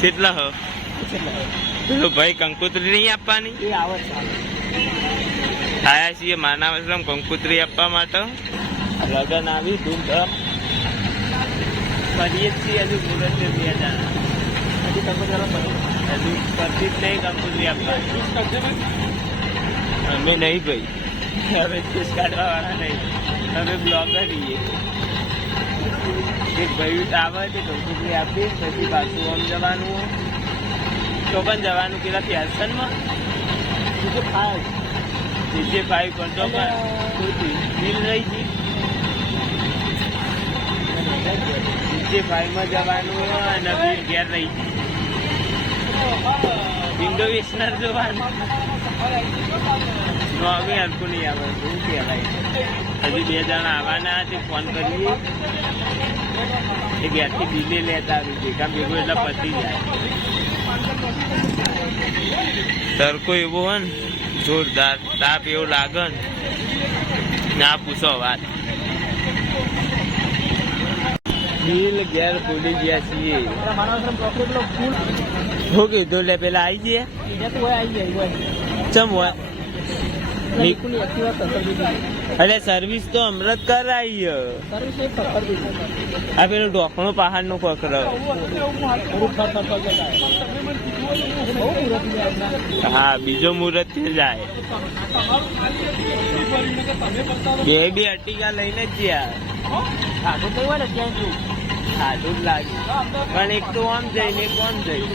કેટલા હો પેલો ભાઈ કંકોત્રી નહીં આપવાની આયા છીએ માનવ આશ્રમ કંકોત્રી આપવા માટે લગન આવી ધૂમધામ કરીએ છીએ હજુ મુહૂર્ત બે જણા હજુ કરતી જ નહીં કંકોત્રી આપવાની અમે નહીં ભાઈ હવે કેસ કાઢવા વાળા નહીં હવે બ્લોગર રહીએ એક ભાઈ આવે તે કંકોત્રી આપી પછી પાછું આમ જવાનું તો પણ જવાનું પેલા ફેશનમાં જે 5 કરતો બિલ રહી ગઈ જે 5 માં જવાનું અને બિલ ઘેર રહી ગઈ વિન્ડો વેચનાર જોવાનું હવે હરકું નહીં આવે શું કહેવાય હજી 2 જણા આવવાના તે ફોન કરીએ એ ઘેરથી બિલે લેતા આવી ભેગા ભેગું એટલે પતી જાય તડકો એવો હોય ને જોરદાર તાપ એવો લાગે ને ના પૂછો વાત બિલ ઘેર ભૂલી ગયા છીએ શું કીધું લે પેલા આવી ગયા ચમ હોય અરે સર્વિસ તો અમૃત કરાઈ આ પેલું ઢોકણું પહાડ નું પકડો હા બીજો મુહૂર્ત જાય બે અટીકા લઈને જ ગયા સાદું જ લાગે પણ એક તો આમ જઈને એક આમ જઈ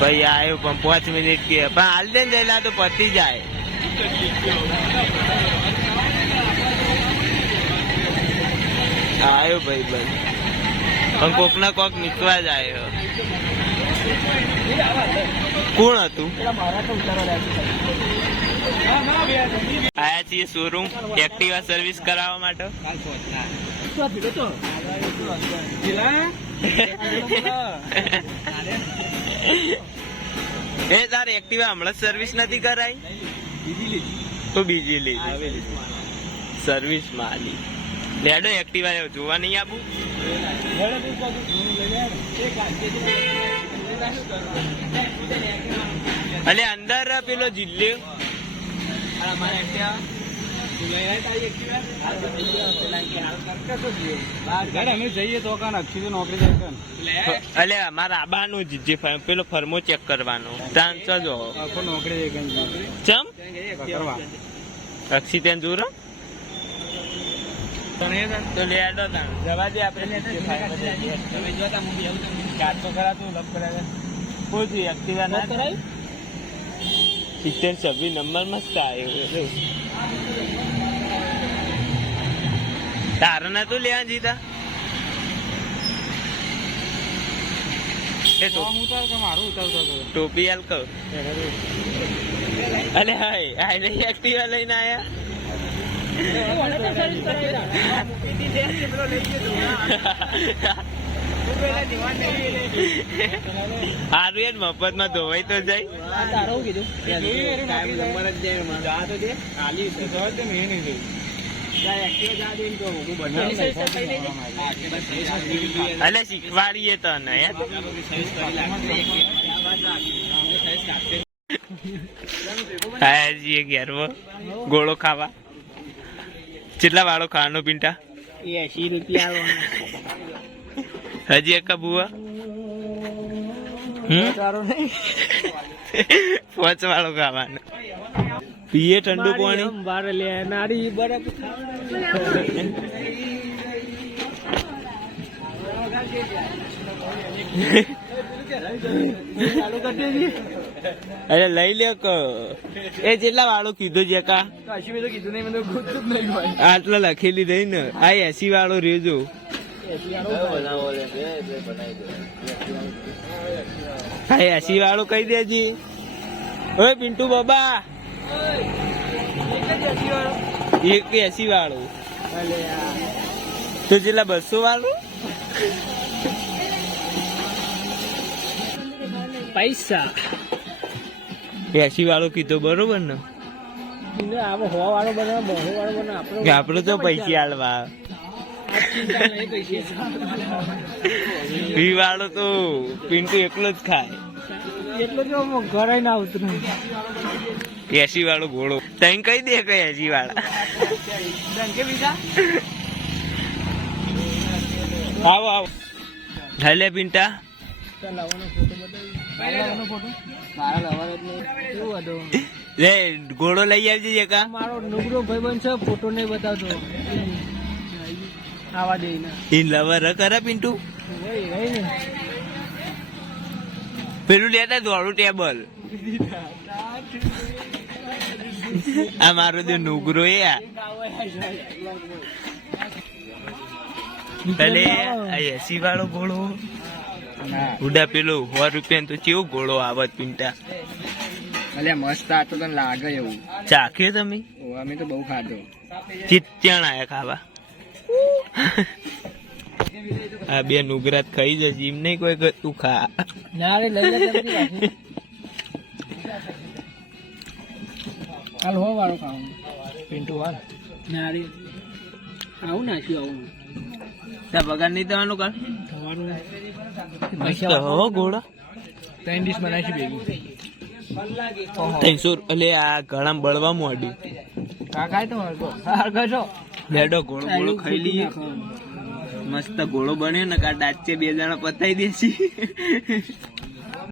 ભાઈ આવ્યો પણ 5 મિનિટ કે પણ હાલ દે જયેલા તો પતી જાય આવ્યો ભાઈ ભાઈ પણ કોક ના કોક નીકળવા જ આવ્યો કોણ હતું આયા છીએ શોરૂમ એક્ટિવા સર્વિસ કરાવવા માટે એ તારે એક્ટિવા હમણાં સર્વિસ નથી કરાઈ તો બીજી લીધી સર્વિસ માં આલી લેડો એક્ટિવા જોવા નહીં આપું અલે અંદર પેલો જિલ્લો અમે જઈએ તો અક્ષી નોકરી અલે અમારા આબાનું જે પેલો ફર્મો ચેક કરવાનો જો નોકરી ચમ અક્ષી ત્યાં જોર તો લેડો જવા દે આપણે કાચો કરા તું લપ કરાવે કોઈ એક્ટિવા ના કરાય 70-26 નંબર મસ્ત આવ્યો તારે ના તો લેવા જીતા ટોપી હાલ કહું અલે હાય એક્ટિવા લઈને આયા સારું યાર મફત માં ધોવાઈ તો જાય અલે શીખવાડીએ તો ને ઘેરવો ગોળો ખાવા કેટલા વાળો ખાવાનો પિંટા 80 રૂપિયા હજી એક બુઆ 5 વાળો ખાવાનો પીએ ઠંડુ પાણી બાર લે નારી બરફ અરે લઈ લે એ જેટલા વાળો કીધો છે કા કીધું નહીં મને આટલા લખેલી રહી ને આ 80 વાળો રેજો હા 80 વાળો કહી દેજી ઓય પિન્ટુ બાબા એક 80 વાળો તો જેટલા 200 વાળો પૈસા 80 વાળો કીધો બરોબર ને વાળો બનાવ આપડે તો પૈસા હાલવા વી વાળો તો પિન્ટુ એકલો જ ખાય. એટલો જો ઘરે ના ઉતરું 80 વાળો ઘોડો તઈ કહી દે કઈ 80 વાળા. આવો આવો હેલે પિન્ટા લે ઘોડો લઈ આવજે કા. મારો નુગરો ભાઈબંધ છે ફોટો નહીં બતાવતો આવા દે એ લવર કરે પિન્ટુ. પેલું લેતા દોડું ટેબલ. આ મારો જે નુગરો એ પેલે 80 વાળો ઘોડો ઉડા પેલો 100 રૂપિયા તો કેવો ઘોડો આવત પિન્ટા. અલ્યા મસ્ત આ તો તને લાગે એવું. ચાખ્યો તમે? અમે તો બહુ ખાધો. ચિત્યાણ આયા ખાવા. આ બે નુગરાત ખાઈ જશે એમ નહીં કોઈ કે તું ખા. ના રે લઈ લે હાલ હો વાળો ખાવું પિન્ટુ હાલ ના રે આવું નાખ્યું આવું ત્યાં પગાર નહીં દેવાનું કર થવાનું મસ્ત હો ઘોડા. 3 ડીશ બનાવી ભેગી 300 એટલે આ ગળામાં બળવા માંડ્યું. કાકા તો હરગો છો બેડો ઘોડો ઘોડો ખાઈ લઈએ. મસ્ત ઘોડો બન્યો ને કા દાચે 2 જણા પતાઈ દેસી.